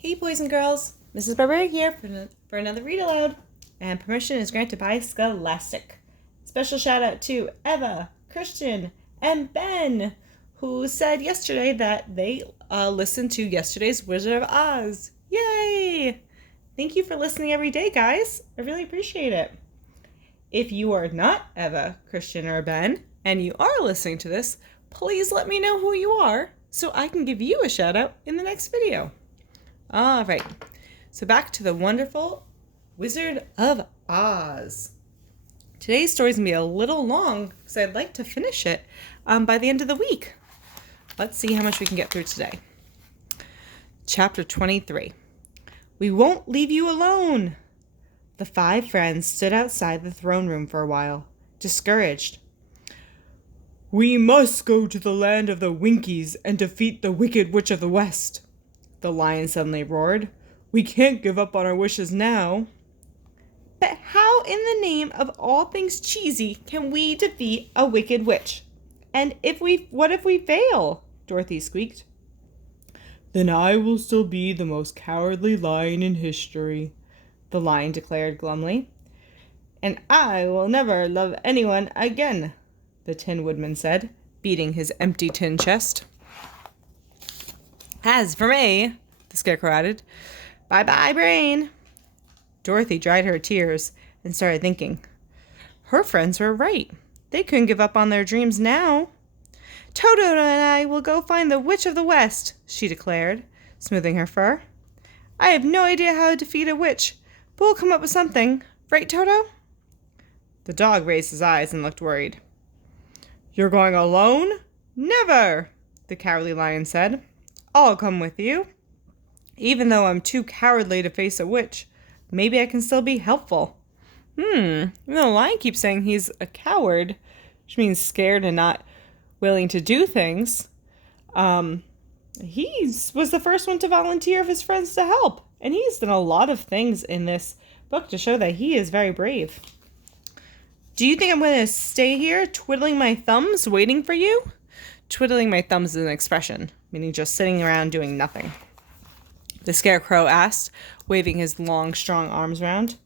Hey boys and girls, Mrs. Barbaric here for another read aloud, and permission is granted by Scholastic. Special shout out to Eva, Christian, and Ben, who said yesterday that they listened to yesterday's Wizard of Oz. Yay! Thank you for listening every day, guys. I really appreciate it. If you are not Eva, Christian, or Ben, and you are listening to this, please let me know who you are so I can give you a shout out in the next video. All right, so back to the wonderful Wizard of Oz. Today's story is going to be a little long because I'd like to finish it by the end of the week. Let's see how much we can get through today. Chapter 23. We won't leave you alone. The 5 friends stood outside the throne room for a while, discouraged. We must go to the land of the Winkies and defeat the Wicked Witch of the West. The lion suddenly roared. We can't give up on our wishes now. But how in the name of all things cheesy can we defeat a wicked witch? And what if we fail? Dorothy squeaked. Then I will still be the most cowardly lion in history, the lion declared glumly. And I will never love anyone again, the Tin Woodman said, beating his empty tin chest. As for me, the Scarecrow added, bye-bye, brain. Dorothy dried her tears and started thinking. Her friends were right. They couldn't give up on their dreams now. Toto and I will go find the Witch of the West, she declared, smoothing her fur. I have no idea how to defeat a witch, but we'll come up with something. Right, Toto? The dog raised his eyes and looked worried. You're going alone? Never, the Cowardly Lion said. I'll come with you. Even though I'm too cowardly to face a witch, maybe I can still be helpful. The lion keeps saying he's a coward, which means scared and not willing to do things. He was the first one to volunteer of his friends to help, and he's done a lot of things in this book to show that he is very brave. Do you think I'm going to stay here twiddling my thumbs waiting for you? Twiddling my thumbs is an expression, meaning just sitting around doing nothing. The Scarecrow asked, waving his long, strong arms around.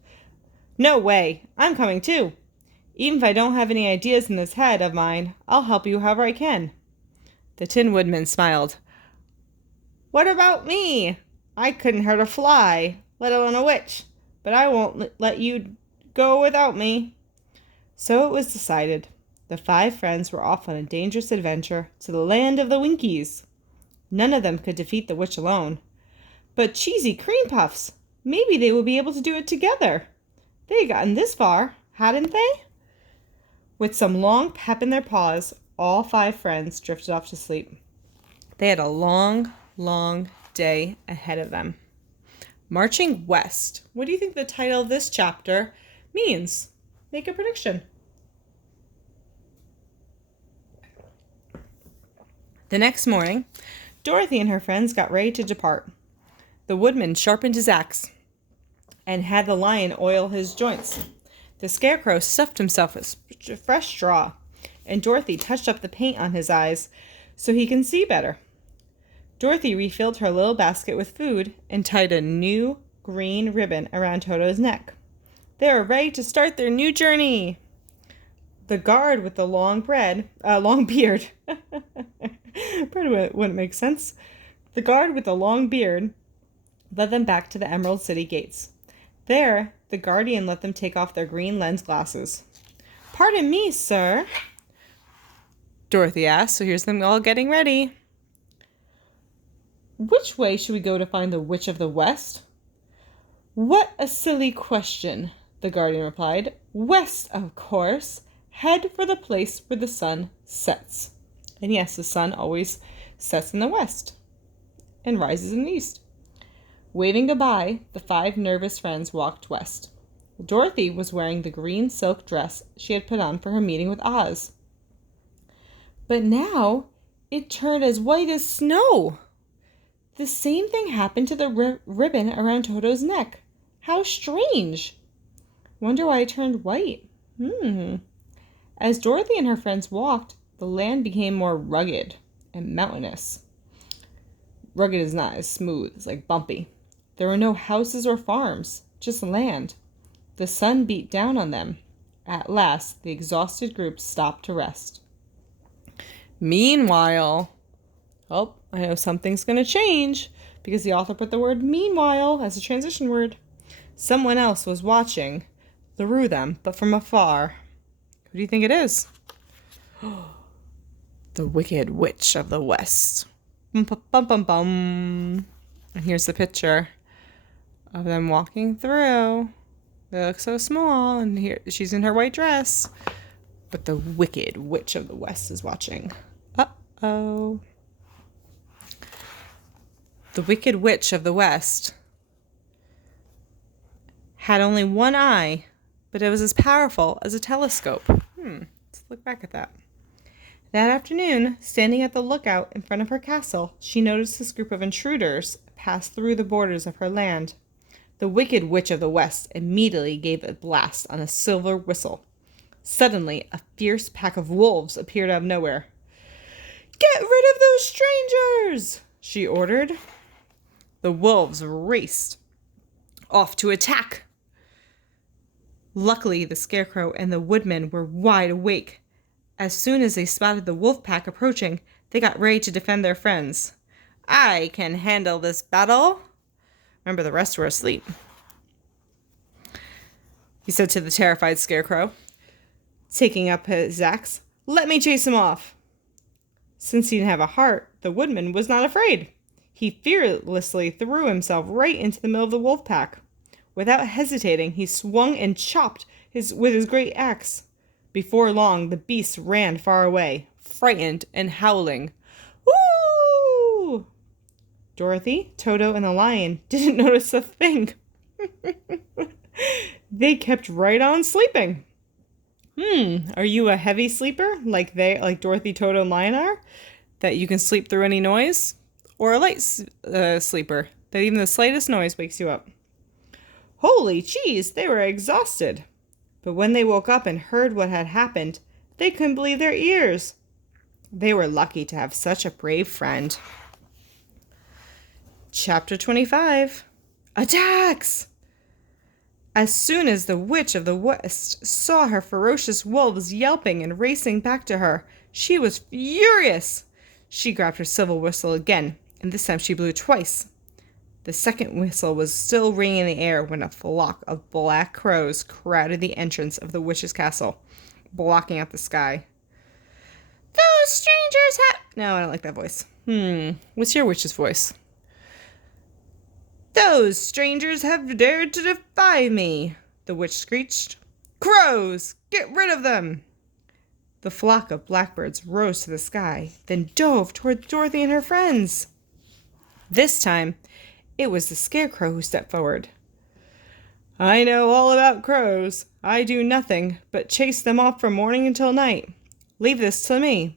No way. I'm coming too. Even if I don't have any ideas in this head of mine, I'll help you however I can. The Tin Woodman smiled. What about me? I couldn't hurt a fly, let alone a witch, but I won't let you go without me. So it was decided. The 5 friends were off on a dangerous adventure to the land of the Winkies. None of them could defeat the witch alone. But cheesy cream puffs! Maybe they would be able to do it together. They had gotten this far, hadn't they? With some long pep in their paws, all 5 friends drifted off to sleep. They had a long, long day ahead of them. Marching west. What do you think the title of this chapter means? Make a prediction. The next morning, Dorothy and her friends got ready to depart. The woodman sharpened his axe and had the lion oil his joints. The Scarecrow stuffed himself with fresh straw, and Dorothy touched up the paint on his eyes so he can see better. Dorothy refilled her little basket with food and tied a new green ribbon around Toto's neck. They were ready to start their new journey. The guard with the long beard Bread wouldn't make sense. The guard with the long beard led them back to the Emerald City gates. There, the guardian let them take off their green lens glasses. Pardon me, sir, Dorothy asked, so here's them all getting ready. Which way should we go to find the Witch of the West? What a silly question, the guardian replied. West, of course. Head for the place where the sun sets. And yes, the sun always sets in the west and rises in the east. Waving goodbye, the 5 nervous friends walked west. Dorothy was wearing the green silk dress she had put on for her meeting with Oz. But now it turned as white as snow. The same thing happened to the ribbon around Toto's neck. How strange. Wonder why it turned white. As Dorothy and her friends walked, the land became more rugged and mountainous. Rugged is not as smooth, it's like bumpy. There were no houses or farms, just land. The sun beat down on them. At last, the exhausted group stopped to rest. Meanwhile, oh, I know something's going to change because the author put the word meanwhile as a transition word. Someone else was watching through them, but from afar. Who do you think it is? The Wicked Witch of the West. Bum, bum, bum, bum. And here's the picture of them walking through. They look so small, and here she's in her white dress. But the Wicked Witch of the West is watching. Uh-oh. The Wicked Witch of the West had only one eye, but it was as powerful as a telescope. Let's look back at that. That afternoon, standing at the lookout in front of her castle, she noticed this group of intruders pass through the borders of her land. The Wicked Witch of the West immediately gave a blast on a silver whistle. Suddenly, a fierce pack of wolves appeared out of nowhere. "Get rid of those strangers!" she ordered. The wolves raced off to attack. Luckily, the Scarecrow and the Woodman were wide awake. As soon as they spotted the wolf pack approaching, they got ready to defend their friends. "I can handle this battle." Remember, the rest were asleep. He said to the terrified Scarecrow, taking up his axe, "Let me chase him off." Since he didn't have a heart, the Woodman was not afraid. He fearlessly threw himself right into the middle of the wolf pack. Without hesitating, he swung and chopped with his great axe. Before long, the beasts ran far away, frightened and howling. Woo! Dorothy, Toto, and the lion didn't notice a thing. They kept right on sleeping. Are you a heavy sleeper like Dorothy, Toto, and Lion are? That you can sleep through any noise? Or a light sleeper that even the slightest noise wakes you up? Holy cheese, they were exhausted. But when they woke up and heard what had happened, they couldn't believe their ears. They were lucky to have such a brave friend. Chapter 25. Attacks! As soon as the Witch of the West saw her ferocious wolves yelping and racing back to her, she was furious. She grabbed her silver whistle again, and this time she blew twice. The second whistle was still ringing in the air when a flock of black crows crowded the entrance of the witch's castle, blocking out the sky. "Those strangers have—" No, I don't like that voice. What's your witch's voice? "Those strangers have dared to defy me," the witch screeched. "Crows, get rid of them!" The flock of blackbirds rose to the sky, then dove toward Dorothy and her friends. This time, it was the Scarecrow who stepped forward. "I know all about crows. I do nothing but chase them off from morning until night. Leave this to me."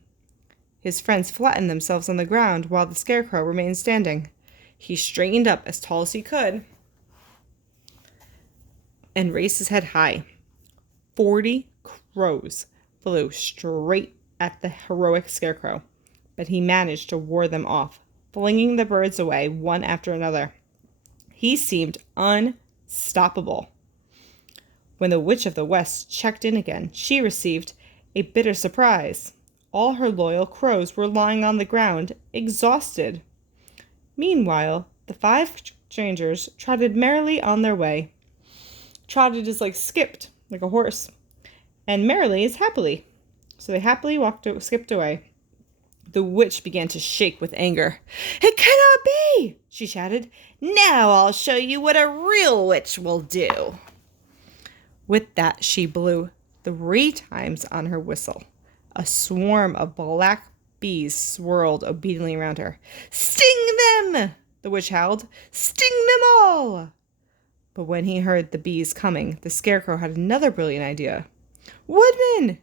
His friends flattened themselves on the ground while the Scarecrow remained standing. He straightened up as tall as he could and raised his head high. 40 crows flew straight at the heroic Scarecrow, but he managed to ward them off, flinging the birds away one after another. He seemed unstoppable. When the Witch of the West checked in again, she received a bitter surprise. All her loyal crows were lying on the ground, exhausted. Meanwhile, the 5 strangers trotted merrily on their way. Trotted is like skipped, like a horse. And merrily is happily. So they happily skipped away. The witch began to shake with anger. "It cannot be!" she shouted. "Now I'll show you what a real witch will do." With that, she blew 3 times on her whistle. A swarm of black bees swirled obediently around her. "Sting them!" the witch howled. "Sting them all!" But when he heard the bees coming, the Scarecrow had another brilliant idea. "Woodman!"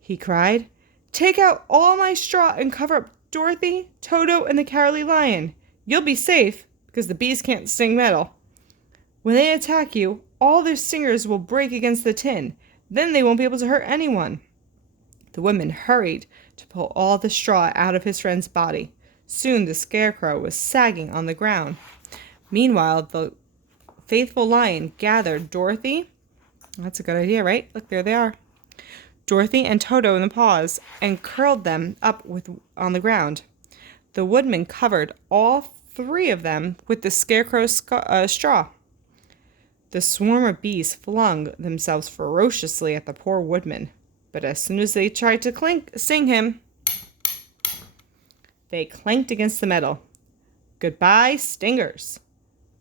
he cried. "Take out all my straw and cover up Dorothy, Toto, and the Cowardly Lion. You'll be safe, because the bees can't sting metal. When they attack you, all their stingers will break against the tin. Then they won't be able to hurt anyone." The woman hurried to pull all the straw out of his friend's body. Soon the Scarecrow was sagging on the ground. Meanwhile, the faithful lion gathered Dorothy. That's a good idea, right? Look, there they are. Dorothy and Toto in the paws and curled them up on the ground. The woodman covered all three of them with the scarecrow's straw. The swarm of bees flung themselves ferociously at the poor woodman, but as soon as they tried to sting him, they clanked against the metal. Goodbye, stingers.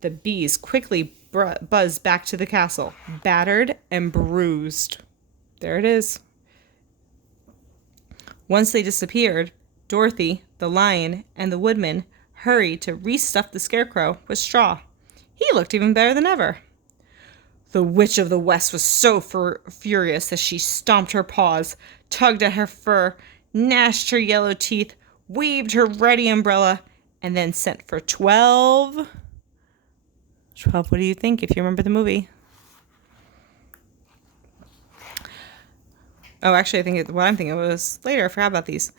The bees quickly buzzed back to the castle, battered and bruised. There it is. Once they disappeared, Dorothy, the lion, and the woodman hurried to restuff the scarecrow with straw. He looked even better than ever. The Witch of the West was so furious that she stomped her paws, tugged at her fur, gnashed her yellow teeth, waved her ruddy umbrella, and then sent for 12. 12, what do you think if you remember the movie? Oh, actually, I think what I'm thinking was later. I forgot about these.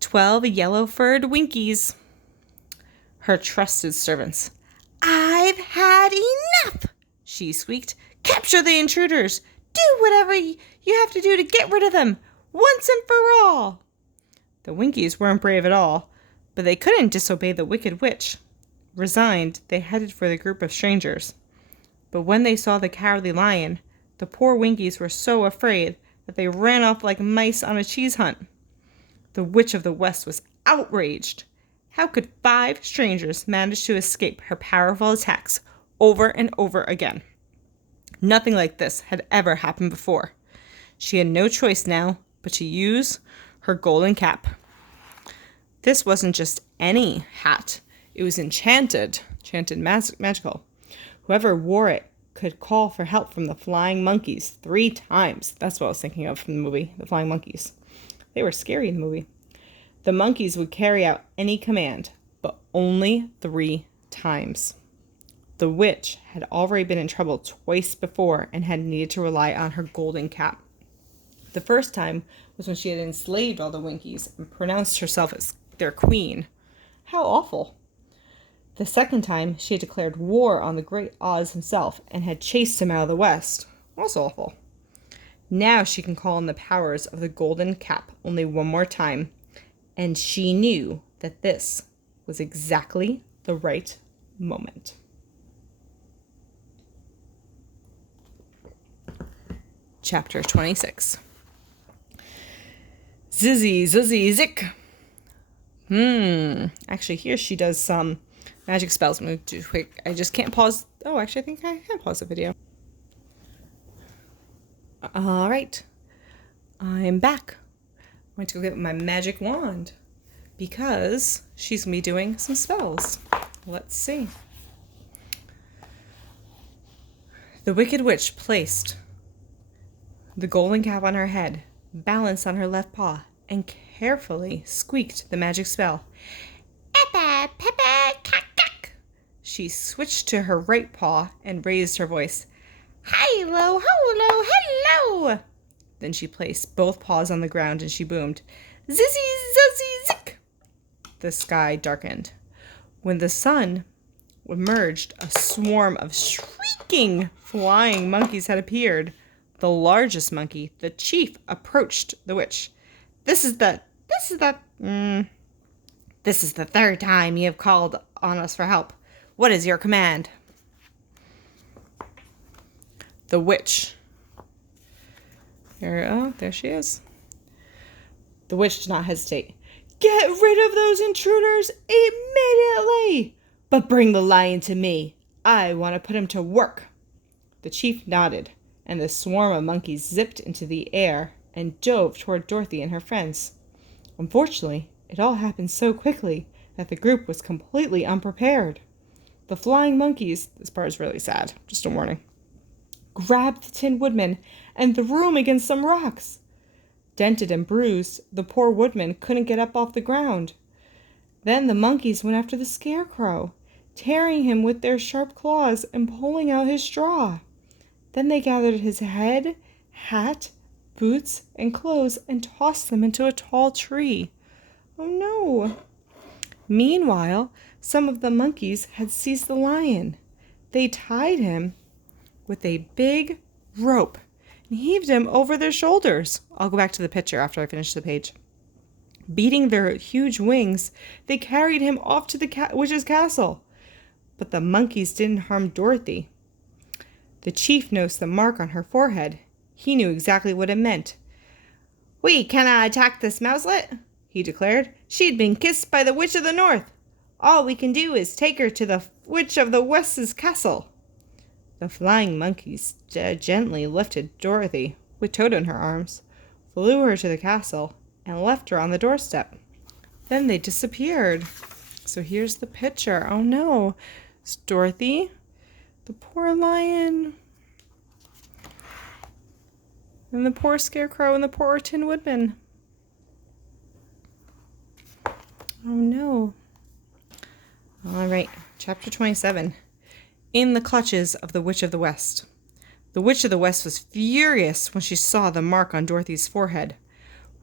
12 yellow-furred Winkies. Her trusted servants. I've had enough, she squeaked. Capture the intruders. Do whatever you have to do to get rid of them, once and for all. The Winkies weren't brave at all, but they couldn't disobey the wicked witch. Resigned, they headed for the group of strangers. But when they saw the cowardly lion, the poor Winkies were so afraid that they ran off like mice on a cheese hunt. The Witch of the West was outraged. How could 5 strangers manage to escape her powerful attacks over and over again? Nothing like this had ever happened before. She had no choice now but to use her golden cap. This wasn't just any hat. It was enchanted magical. Whoever wore it could call for help from the flying monkeys 3 times. That's what I was thinking of from the movie, the flying monkeys. They were scary in the movie. The monkeys would carry out any command, but only 3 times. The witch had already been in trouble twice before and had needed to rely on her golden cap. The first time was when she had enslaved all the Winkies and pronounced herself as their queen. How awful. The second time, she had declared war on the great Oz himself and had chased him out of the West. Also awful. Now she can call on the powers of the golden cap only one more time, and she knew that this was exactly the right moment. Chapter 26. Zizzy, zizzy, zick. Actually, here she does some magic spells. I'm going to do quick. I just can't pause. Oh, actually, I think I can pause the video. All right. I'm back. I'm going to go get my magic wand because she's going to be doing some spells. Let's see. The Wicked Witch placed the golden cap on her head, balanced on her left paw, and carefully squeaked the magic spell. Eppa, peppa, cack, cack. She switched to her right paw and raised her voice. Hi-lo, ho-lo, hello. Then she placed both paws on the ground and she boomed. Zizzy, zuzzy, zick. The sky darkened. When the sun emerged, a swarm of shrieking flying monkeys had appeared. The largest monkey, the chief, approached the witch. This is the 3rd time you have called on us for help. What is your command? The witch. There she is. The witch did not hesitate. Get rid of those intruders immediately! But bring the lion to me. I want to put him to work. The chief nodded, and the swarm of monkeys zipped into the air and dove toward Dorothy and her friends. Unfortunately, it all happened so quickly that the group was completely unprepared. The flying monkeys, this part is really sad, just a warning, grabbed the Tin Woodman and threw him against some rocks. Dented and bruised, the poor woodman couldn't get up off the ground. Then the monkeys went after the Scarecrow, tearing him with their sharp claws and pulling out his straw. Then they gathered his head, hat, boots, and clothes and tossed them into a tall tree. Oh no! Meanwhile, some of the monkeys had seized the lion. They tied him with a big rope and heaved him over their shoulders. I'll go back to the picture after I finish the page. Beating their huge wings, they carried him off to the witch's castle. But the monkeys didn't harm Dorothy. The chief noticed the mark on her forehead. He knew exactly what it meant. "We cannot attack this mouselet," he declared. "She'd been kissed by the Witch of the North. All we can do is take her to the Witch of the West's castle." The flying monkeys gently lifted Dorothy, with Toto in her arms, flew her to the castle, and left her on the doorstep. Then they disappeared. So here's the picture. Oh no, it's Dorothy, the poor lion, and the poor scarecrow, and the poor Tin Woodman. Oh no. All right, chapter 27. In the clutches of the Witch of the West. The Witch of the West was furious when she saw the mark on Dorothy's forehead.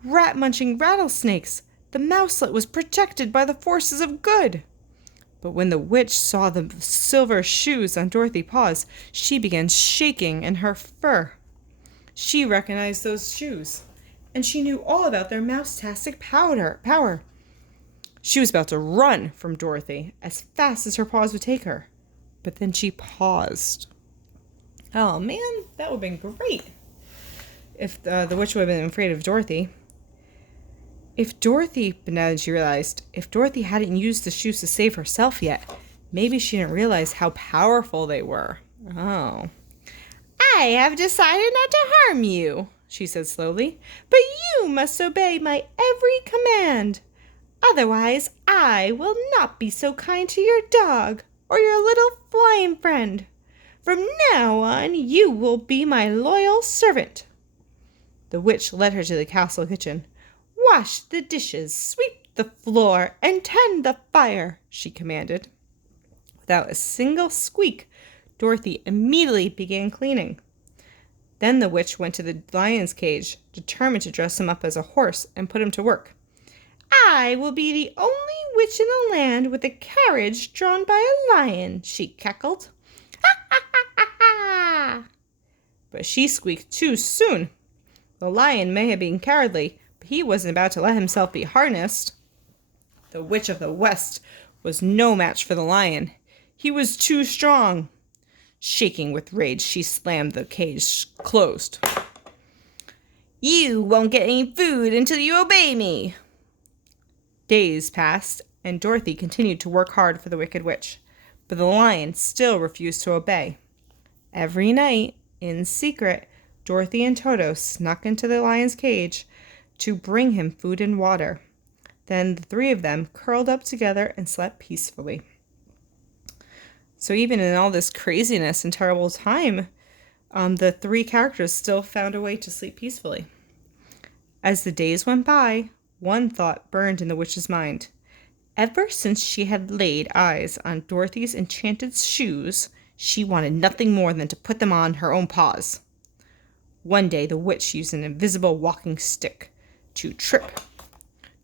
Rat-munching rattlesnakes! The mouselet was protected by the forces of good. But when the witch saw the silver shoes on Dorothy's paws, she began shaking in her fur. She recognized those shoes, and she knew all about their mouse-tastic power. She was about to run from Dorothy as fast as her paws would take her. But then she paused. Oh man, that would have been great if the witch would have been afraid of Dorothy. But now she realized, if Dorothy hadn't used the shoes to save herself yet, maybe she didn't realize how powerful they were. Oh. "I have decided not to harm you," she said slowly, "but you must obey my every command. Otherwise, I will not be so kind to your dog or your little flying friend. From now on, you will be my loyal servant." The witch led her to the castle kitchen. "Wash the dishes, sweep the floor, and tend the fire," she commanded. Without a single squeak, Dorothy immediately began cleaning. Then the witch went to the lion's cage, determined to dress him up as a horse and put him to work. "I will be the only witch in the land with a carriage drawn by a lion," she cackled. "Ha ha ha ha ha!" But she squeaked too soon. The lion may have been cowardly, but he wasn't about to let himself be harnessed. The Witch of the West was no match for the lion. He was too strong. Shaking with rage, she slammed the cage closed. "You won't get any food until you obey me." Days passed, and Dorothy continued to work hard for the Wicked Witch, but the lion still refused to obey. Every night, in secret, Dorothy and Toto snuck into the lion's cage to bring him food and water. Then the three of them curled up together and slept peacefully. So even in all this craziness and terrible time, the three characters still found a way to sleep peacefully. As the days went by, one thought burned in the witch's mind. Ever since she had laid eyes on Dorothy's enchanted shoes, she wanted nothing more than to put them on her own paws. One day, the witch used an invisible walking stick to trip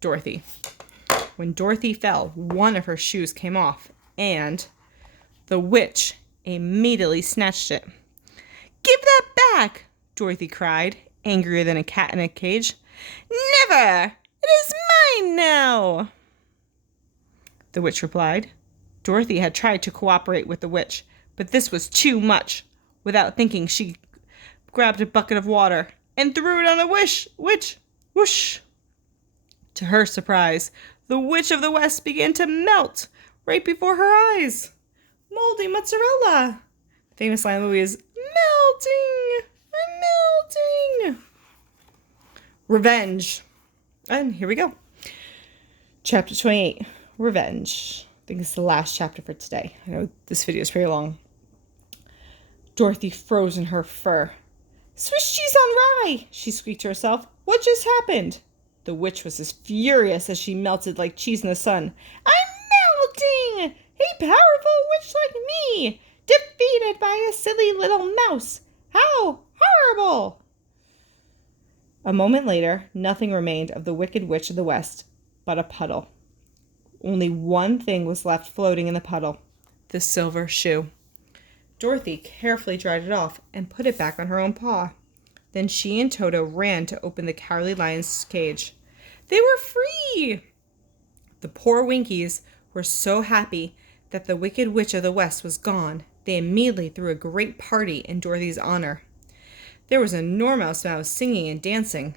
Dorothy. When Dorothy fell, one of her shoes came off, and the witch immediately snatched it. "Give that back!" Dorothy cried, angrier than a cat in a cage. "Never! It is mine now!" The witch replied. Dorothy had tried to cooperate with the witch, but this was too much. Without thinking, she grabbed a bucket of water and threw it on the witch. Whoosh! To her surprise, the Witch of the West began to melt right before her eyes. Moldy mozzarella! The famous line of the movie is, "Melting! I'm melting!" Revenge. And here we go. Chapter 28. Revenge. I think it's the last chapter for today. I know this video is pretty long. Dorothy froze in her fur. "Swiss cheese on rye!" she squeaked to herself. "What just happened?" The witch was as furious as she melted like cheese in the sun. "I'm melting! A powerful witch like me, defeated by a silly little mouse! How horrible!" A moment later, nothing remained of the Wicked Witch of the West but a puddle. Only one thing was left floating in the puddle, the silver shoe. Dorothy carefully dried it off and put it back on her own paw. Then she and Toto ran to open the Cowardly Lion's cage. They were free! The poor Winkies were so happy that the Wicked Witch of the West was gone. They immediately threw a great party in Dorothy's honor. There was an enormous amount of singing and dancing.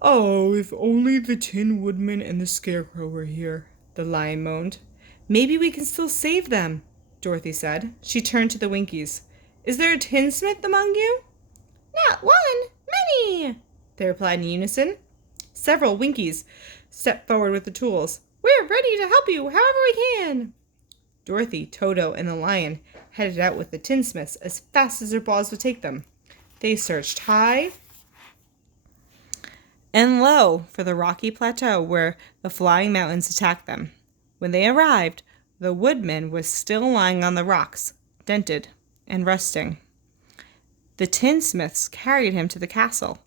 "Oh, if only the Tin Woodman and the Scarecrow were here," the lion moaned. "Maybe we can still save them," Dorothy said. She turned to the Winkies. "Is there a tinsmith among you?" "Not one, many," they replied in unison. Several Winkies stepped forward with the tools. "We're ready to help you however we can." Dorothy, Toto, and the lion headed out with the tinsmiths as fast as their paws would take them. They searched high and low for the rocky plateau where the flying mountains attacked them. When they arrived, the woodman was still lying on the rocks, dented and rusting. The tinsmiths carried him to the castle,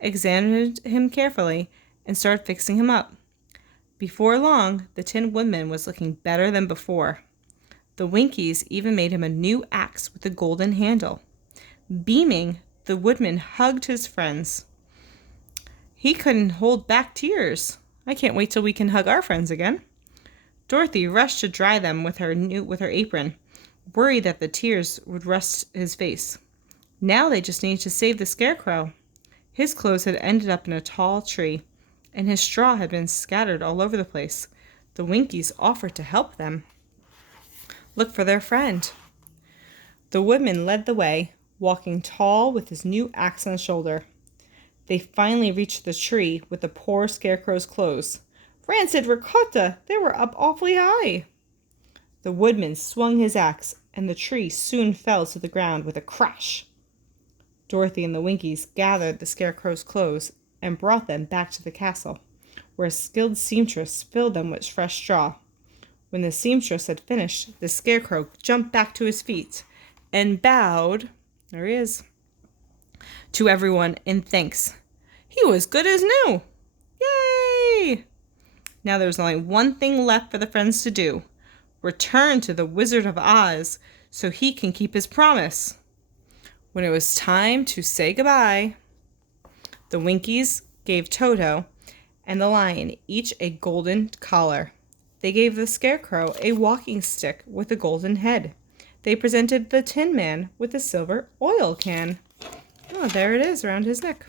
examined him carefully, and started fixing him up. Before long, the Tin Woodman was looking better than before. The Winkies even made him a new axe with a golden handle. Beaming, the woodman hugged his friends. He couldn't hold back tears. "I can't wait till we can hug our friends again." Dorothy rushed to dry them with her apron, worried that the tears would rust his face. Now they just needed to save the Scarecrow. His clothes had ended up in a tall tree, and his straw had been scattered all over the place. The Winkies offered to help them look for their friend. The woodman led the way, walking tall with his new axe on his shoulder. They finally reached the tree with the poor Scarecrow's clothes. Rancid ricotta! They were up awfully high. The woodman swung his axe, and the tree soon fell to the ground with a crash. Dorothy and the Winkies gathered the Scarecrow's clothes and brought them back to the castle, where a skilled seamstress filled them with fresh straw. When the seamstress had finished, the Scarecrow jumped back to his feet and bowed, there he is, to everyone in thanks. He was good as new. Yay! Now there was only one thing left for the friends to do. Return to the Wizard of Oz so he can keep his promise. When it was time to say goodbye, the Winkies gave Toto and the lion each a golden collar. They gave the Scarecrow a walking stick with a golden head. They presented the Tin Man with a silver oil can. Oh, there it is around his neck.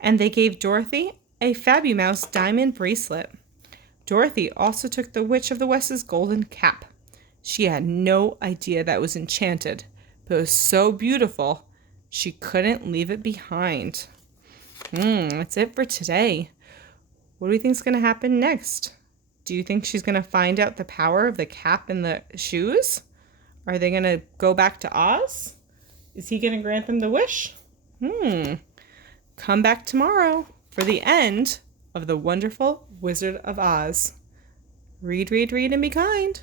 And they gave Dorothy a Fabumouse diamond bracelet. Dorothy also took the Witch of the West's golden cap. She had no idea that was enchanted, but it was so beautiful she couldn't leave it behind. That's it for today. What do you think is going to happen next? Do you think she's going to find out the power of the cap and the shoes? Are they going to go back to Oz? Is he going to grant them the wish? Come back tomorrow for the end of The Wonderful Wizard of Oz. Read, read, read, and be kind.